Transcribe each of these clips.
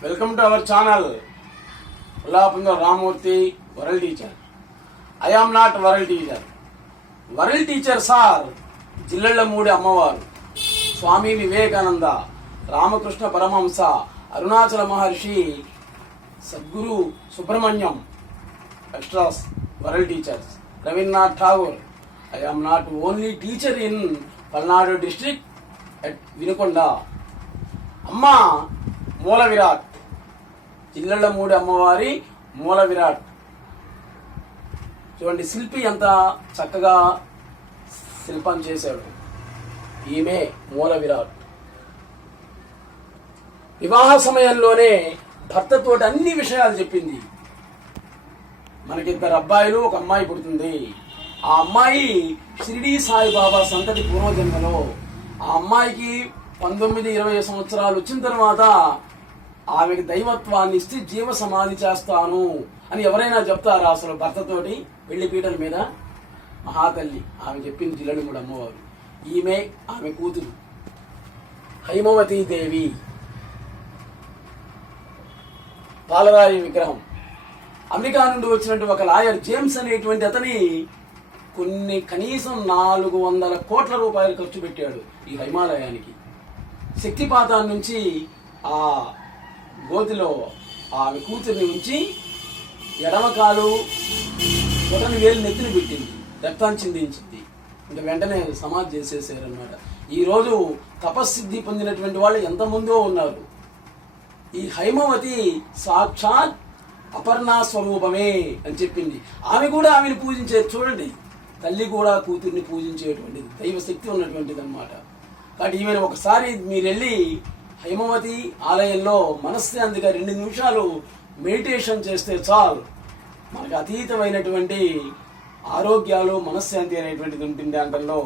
Welcome to our channel. Ullapunda Ramurthy, World Teacher. I am not World Teacher. World Teachers are Jillallamudi Ammavaru, Swami Vivekananda, Ramakrishna Paramahamsa, Arunachala Maharshi, Sadguru Subramanyam, extras, World Teachers. Rabindranath Tagore. I am not only teacher in Palnadu district at Vinukonda. Amma Moola Virat. Jillallamudi అమ్మవారి మూల విరాట్. చూడండి శిల్పి ఎంత చక్కగా శిల్పం చేశాడు. ఈమె మూల విరాట్. వివాహ సమయంలోనే భర్తతోటి అన్ని విషయాలు చెప్పింది. మనకి ఇద్దరు అబ్బాయిలు ఒక అమ్మాయి పుడుతుంది. ఆ అమ్మాయి షిరిడీ సాయిబాబా సంతతి పూర్వజన్మలో. ఆ అమ్మాయికి 19-20 సంవత్సరాలు వచ్చిన తర్వాత ఆమెకి దైవత్వాన్ని ఇస్తే జీవ సమాధి చేస్తాను అని ఎవరైనా చెప్తారా అసలు భర్తతోటి పెళ్లి పీటల మీద? మహాతల్లి ఆమె చెప్పింది జిల్లలమూడి అమ్మవారు. ఈమె ఆమె కూతురు హైమవతీ దేవి. పాలరాయి విగ్రహం. అమెరికా నుండి వచ్చినటువంటి ఒక లాయర్ జేమ్స్ అనేటువంటి అతని కనీసం 400 కోట్ల రూపాయలు ఖర్చు పెట్టాడు ఈ హిమాలయానికి. శక్తిపాతాన్ని నుంచి ఆ గోతిలో ఆమె కూతుర్ని ఉంచి ఎడమకాలు ఒకరిని వేలు నెత్తిని పెట్టింది, రక్తాన్ని చిందించింది. ఇంకా వెంటనే సమాధి చేసేసారనమాట. ఈరోజు తపస్సిద్ధి పొందినటువంటి వాళ్ళు ఎంతమందో ఉన్నారు. ఈ హైమవతి సాక్షాత్ అపర్ణా స్వరూపమే అని చెప్పింది. ఆమె కూడా ఆమెను పూజించేది. చూడండి, తల్లి కూడా కూతుర్ని పూజించేటువంటిది, దైవశక్తి ఉన్నటువంటిది అనమాట. కాబట్టి ఈమెను ఒకసారి మీరు వెళ్ళి హైమవతి ఆలయంలో మనశ్శాంతిగా 2 నిమిషాలు మెడిటేషన్ చేస్తే చాలు, మనకు అతీతమైనటువంటి ఆరోగ్యాలు మనశ్శాంతి అనేటువంటిది ఉంటుంది. దాంట్లో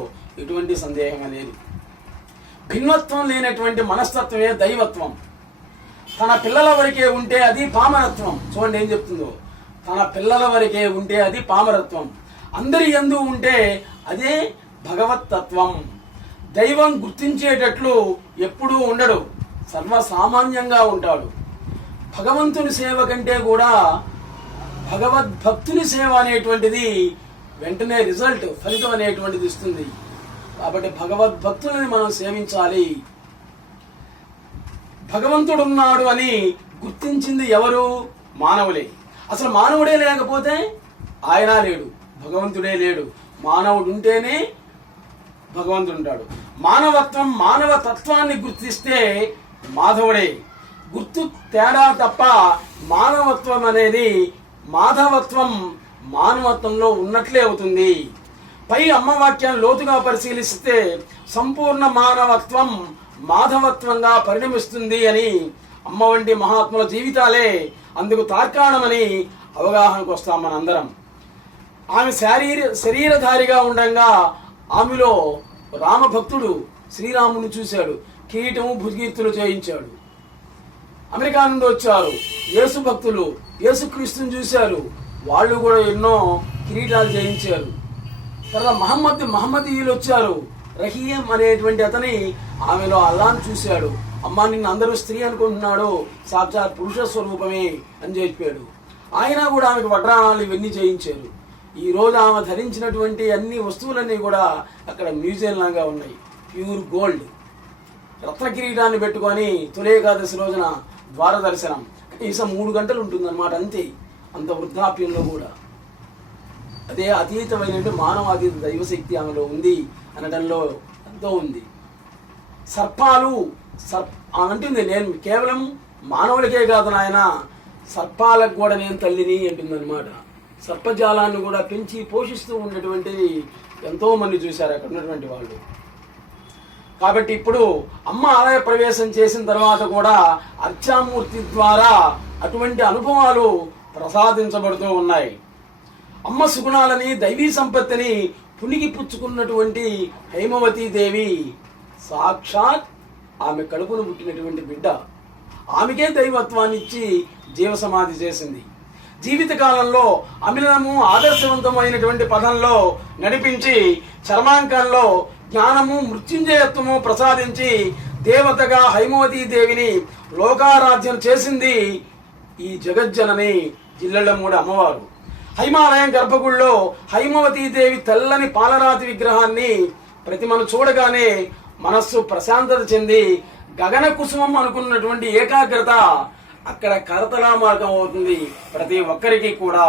ఎటువంటి సందేహం లేదు. భిన్నత్వం లేనటువంటి మనస్తత్వమే దైవత్వం. తన పిల్లల వరకే ఉంటే అది పామరత్వం. చూడండి ఏం చెప్తుందో, తన పిల్లల వరకే ఉంటే అది పామరత్వం, అందరి యందు ఉంటే అదే భగవత్తత్వం. దైవం గుర్తించేటట్లు ఎప్పుడూ ఉండడు, సర్వసామాన్యంగా ఉంటాడు. భగవంతుని సేవ కంటే కూడా భగవద్భక్తుని సేవ అనేటువంటిది వెంటనే రిజల్ట్, ఫలితం అనేటువంటిది ఇస్తుంది. కాబట్టి భగవద్భక్తులని మనం సేవించాలి. భగవంతుడున్నాడు అని గుర్తించింది ఎవరు? మానవులే. అసలు మానవుడే లేకపోతే ఆయన లేడు, భగవంతుడే లేడు. మానవుడు ఉంటేనే భగవంతుడు ఉంటాడు. మానవత్వం, మానవ తత్వాన్ని గుర్తిస్తే మాధవుడే. గుర్తు తేడా తప్ప మానవత్వం అనేది మాధవత్వం మానవత్వంలో ఉన్నట్లే అవుతుంది. పై అమ్మవాక్యాన్ని లోతుగా పరిశీలిస్తే సంపూర్ణ మానవత్వం మాధవత్వంగా పరిణమిస్తుంది అని అమ్మ వంటి మహాత్ముల జీవితాలే అందుకు తార్కాణమని అవగాహనకు వస్తాం మనందరం. ఆమె శరీరధారిగా ఉండగా ఆమెలో రామభక్తుడు శ్రీరాముని చూశాడు, కిరీటము భుజగీర్తులు చేయించాడు. అమెరికా నుండి వచ్చారు యేసు భక్తులు, యేసుక్రీస్తుని చూశారు, వాళ్ళు కూడా ఎన్నో కిరీటాలు చేయించారు. తర్వాత మహమ్మదీయులు వచ్చారు, రహీం అనేటువంటి అతని ఆమెలో అల్లాను చూశాడు. అమ్మ నిన్ను అందరూ స్త్రీ అనుకుంటున్నాడు, సాక్షాత్ పురుష స్వరూపమే అని చెప్పాడు. ఆయన కూడా ఆమెకు వడ్రాణాలు ఇవన్నీ చేయించారు. ఈ రోజు ఆమె ధరించినటువంటి అన్ని వస్తువులన్నీ కూడా అక్కడ మ్యూజియం లాగా ఉన్నాయి, ప్యూర్ గోల్డ్. రత్న కిరీటాన్ని పెట్టుకొని తొలి ఏకాదశి రోజున ద్వార దర్శనం కనీసం 3 గంటలు ఉంటుందన్నమాట, అంతే. అంత వృద్ధాప్యంలో కూడా అదే అతీతమైనటువంటి మానవాతీత దైవశక్తి ఆమెలో ఉంది అనడంలో ఎంతో ఉంది. సర్పాలు అంటుంది, నేను కేవలం మానవులకే కాదు నాయన, సర్పాలకు కూడా నేను తల్లిని అంటుందన్నమాట. సర్పజాలాన్ని కూడా పెంచి పోషిస్తూ ఉన్నటువంటిది ఎంతో మంది చూశారు అక్కడ ఉన్నటువంటి వాళ్ళు. కాబట్టి ఇప్పుడు అమ్మ ఆలయ ప్రవేశం చేసిన తర్వాత కూడా అర్చామూర్తి ద్వారా అటువంటి అనుభవాలు ప్రసాదించబడుతూ ఉన్నాయి. అమ్మ సుగుణాలని, దైవీ సంపత్తిని పుణికి పుచ్చుకున్నటువంటి హైమవతీ దేవి సాక్షాత్ ఆమె కడుపును పుట్టినటువంటి బిడ్డ. ఆమెకే దైవత్వాన్ని ఇచ్చి జీవసమాధి చేసింది. జీవితకాలంలో అమిలము ఆదర్శవంతమైనటువంటి పదంలో నడిపించి చర్మాంకంలో జ్ఞానము మృత్యుంజయత్వము ప్రసాదించి దేవతగా హైమవతీ దేవిని లోకారాధ్యం చేసింది ఈ జగజ్జనని జిల్లెళ్ళమూడి అమ్మవారు. హైమాలయం గర్భగుడిలో హైమవతీ దేవి తెల్లని పాలరాతి విగ్రహాన్ని ప్రతిమను చూడగానే మనస్సు ప్రశాంతత చెంది గగన కుసుమం అనుకున్నటువంటి ఏకాగ్రత అక్కడ కరతలామార్గం అవుతుంది ప్రతి ఒక్కరికి కూడా.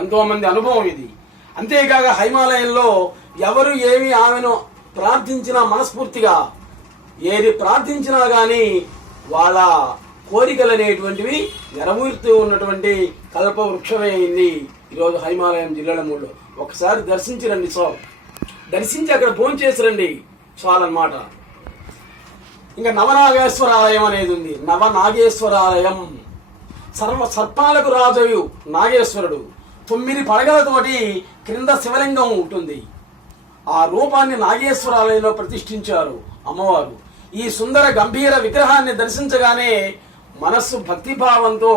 ఎంతో మంది అనుభవం ఇది. అంతేకాక హైమాలయంలో ఎవరు ఏమి ఆమెను ప్రార్థించినా మనస్ఫూర్తిగా ఏది ప్రార్థించినా గాని వాళ్ళ కోరికలు అనేటువంటివి నెరవేరుతూ ఉన్నటువంటి కల్ప వృక్షమే అయింది ఈరోజు హైమాలయం జిల్లెళ్ళమూడిలో. ఒకసారి దర్శించి రండి సార్, దర్శించి అక్కడ భోంచేసి రండి చాలన్నమాట. ఇంకా నవనాగేశ్వరాలయం అనేది ఉంది. నవనాగేశ్వరాలయం సర్పాలకు రాజు నాగేశ్వరుడు. 9 పడగలతోటి క్రింద శివలింగం ఉంటుంది. ఆ రూపాన్ని నాగేశ్వరాలయంలో ప్రతిష్ఠించారు అమ్మవారు. ఈ సుందర గంభీర విగ్రహాన్ని దర్శించగానే మనస్సు భక్తిభావంతో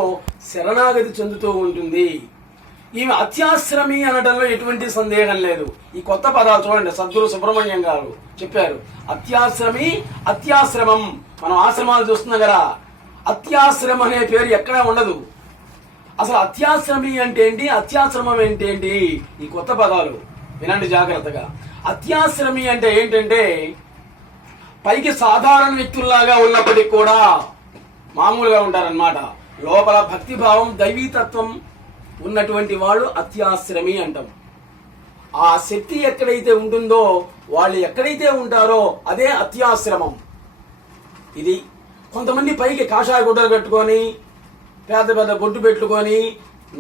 శరణాగతి చెందుతూ ఉంటుంది. ఈమె అత్యాశ్రమి అనడంలో ఎటువంటి సందేహం లేదు. ఈ కొత్త పదాలు చూడండి, సద్గురు సుబ్రహ్మణ్యం గారు చెప్పారు. అత్యాశ్రమి, అత్యాశ్రమం. మనం ఆశ్రమాలు చూస్తున్నాం కదా, అత్యాశ్రమం అనే పేరు ఎక్కడా ఉండదు. అసలు అత్యాశ్రమి అంటే ఏంటి, అత్యాశ్రమం ఏంటి, ఈ కొత్త పదాలు వినండి జాగ్రత్తగా. అత్యాశ్రమి అంటే ఏంటంటే పైకి సాధారణ వ్యక్తుల్లాగా ఉన్నప్పటికీ కూడా మామూలుగా ఉంటారన్నమాట. లోపల భక్తిభావం దైవీతత్వం ఉన్నటువంటి వాళ్ళు అత్యాశ్రమి అంటాం. ఆ శక్తి ఎక్కడైతే ఉంటుందో వాళ్ళు ఎక్కడైతే ఉంటారో అదే అత్యాశ్రమం. ఇది కొంతమంది పైకి కాషాయ గుడ్డలు కట్టుకొని పెద్ద పెద్ద బొట్టు పెట్టుకొని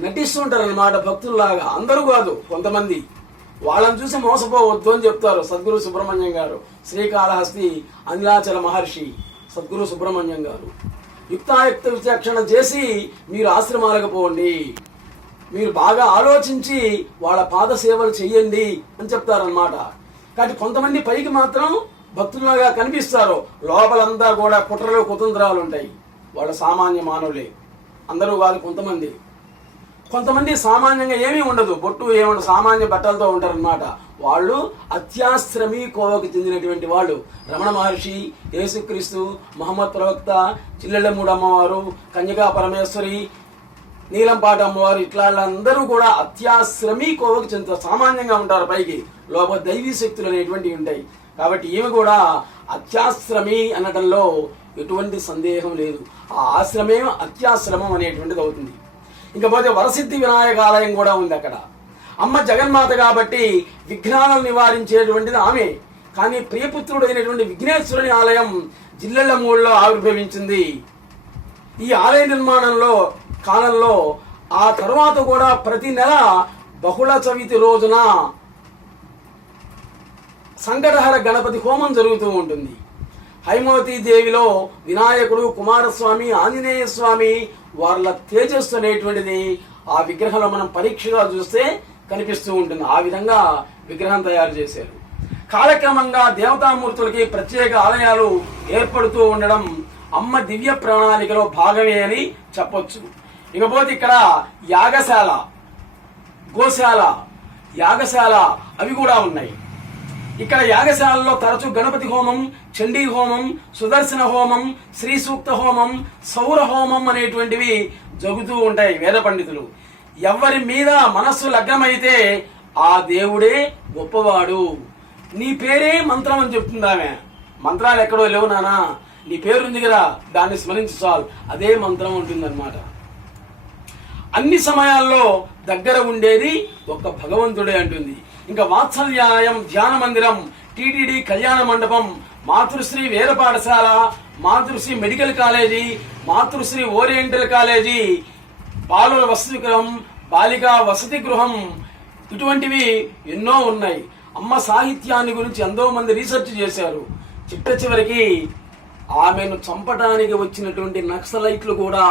నటిస్తుంటారన్నమాట భక్తుల్లాగా. అందరూ కాదు, కొంతమంది. వాళ్ళని చూసి మోసపోవద్దు అని చెప్తారు సద్గురు సుబ్రహ్మణ్యం గారు. శ్రీకాళహస్తి అనిలాచల మహర్షి సద్గురు సుబ్రహ్మణ్యం గారు యుక్తాయుక్త విచక్షణ చేసి మీరు ఆశ్రమాలకు పోండి, మీరు బాగా ఆలోచించి వాళ్ళ పాద సేవలు చెయ్యండి అని చెప్తారనమాట. కానీ కొంతమంది పైకి మాత్రం భక్తుల్లాగా కనిపిస్తారు, లోపలంతా కూడా కుట్రలు కుతంత్రాలు ఉంటాయి. వాళ్ళ సామాన్య మానవులే, అందరూ కాదు. కొంతమంది సామాన్యంగా ఏమీ ఉండదు, బొట్టు ఏమన్నా సామాన్య బట్టలతో ఉంటారనమాట. వాళ్ళు అత్యాశ్రమి కోవకు చెందినటువంటి వాళ్ళు. రమణ మహర్షి, యేసుక్రీస్తు, మహమ్మద్ ప్రవక్త, జిల్లెళ్ళమూడి అమ్మవారు, కన్యకా పరమేశ్వరి, నీలంపాటి అమ్మవారు, ఇట్లా అందరూ కూడా అత్యాశ్రమి కోవకు చెందుతారు. సామాన్యంగా ఉంటారు, పైకి లోపల దైవీ శక్తులు అనేటువంటివి ఉంటాయి. కాబట్టి ఈమె కూడా అత్యాశ్రమి అనడంలో ఎటువంటి సందేహం లేదు. ఆ ఆశ్రమే అత్యాశ్రమం అనేటువంటిది అవుతుంది. ఇంకపోతే వరసిద్ధి వినాయక ఆలయం కూడా ఉంది అక్కడ. అమ్మ జగన్మాత కాబట్టి విఘ్నాలను నివారించేటువంటిది ఆమె. కానీ ప్రియపుత్రుడైనటువంటి విఘ్నేశ్వరుని ఆలయం జిల్లెళ్ళమూడిలో ఆవిర్భవించింది. ఈ ఆలయ నిర్మాణంలో కాలంలో ఆ తర్వాత కూడా ప్రతి నెల బహుళ చవితి రోజున సంకటహర గణపతి హోమం జరుగుతూ ఉంటుంది. హైమవతీ దేవిలో వినాయకుడు, కుమారస్వామి, ఆంజనేయ స్వామి వాళ్ళ తేజస్సు అనేటువంటిది ఆ విగ్రహంలో మనం పరీక్షగా చూస్తే కనిపిస్తూ ఉంటుంది. ఆ విధంగా విగ్రహం తయారు చేశారు. కాలక్రమంగా దేవతామూర్తులకి ప్రత్యేక ఆలయాలు ఏర్పడుతూ ఉండడం అమ్మ దివ్య ప్రణాళికలో భాగమే అని చెప్పొచ్చు. ఇకపోతే ఇక్కడ యాగశాల, గోశాల, యాగశాల అవి కూడా ఉన్నాయి. ఇక్కడ యాగశాలలో తరచూ గణపతి హోమం, చండీ హోమం, సుదర్శన హోమం, శ్రీ సూక్త హోమం, సౌర హోమం అనేటువంటివి జరుగుతూ ఉంటాయి. వేద పండితులు ఎవరి మీద మనస్సు లగ్నమైతే ఆ దేవుడే గొప్పవాడు. నీ పేరే మంత్రం అని చెప్తుంది ఆమె. మంత్రాలు ఎక్కడో లేవు నానా, నీ పేరుంది కదా, దాన్ని స్మరించి చాలు, అదే మంత్రం ఉంటుందన్నమాట. అన్ని సమయాల్లో దగ్గర ఉండేది ఒక్క భగవంతుడే అంటుంది. ఇంకా వాత్సల్యాలయం, ధ్యాన మందిరం, టిటిడి కళ్యాణ మండపం, మాతృశ్రీ వేద పాఠశాల, మాతృశ్రీ మెడికల్ కాలేజీ, మాతృశ్రీ ఓరియంటల్ కాలేజీ, బాలుర వసతి గృహం, బాలికా వసతి గృహం, ఇటువంటివి ఎన్నో ఉన్నాయి. అమ్మ సాహిత్యాన్ని గురించి ఎంతో మంది రీసెర్చ్ చేశారు. చిట్ట చివరికి ఆమెను చంపడానికి వచ్చినటువంటి నక్సలైట్లు కూడా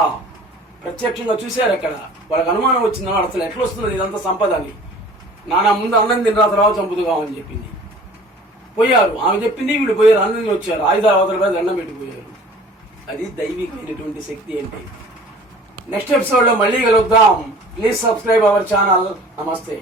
ప్రత్యక్షంగా చూశారు. అక్కడ వాళ్ళకి అనుమానం వచ్చింది, అసలు ఎట్లా వస్తున్నది ఇదంతా సంపద అని. నానా ముందు అన్నం తిన్న తర్వాత చంపుతుగామని చెప్పింది. పోయారు, ఆమె చెప్పింది, వీళ్ళు పోయారు, అన్నం వచ్చారు, ఆయుధాల అవతల మీద దండం పెట్టిపోయారు. అది దైవికమైనటువంటి శక్తి అంటే. నెక్స్ట్ ఎపిసోడ్ లో మళ్ళీ కలుద్దాం. Please subscribe our channel. నమస్తే.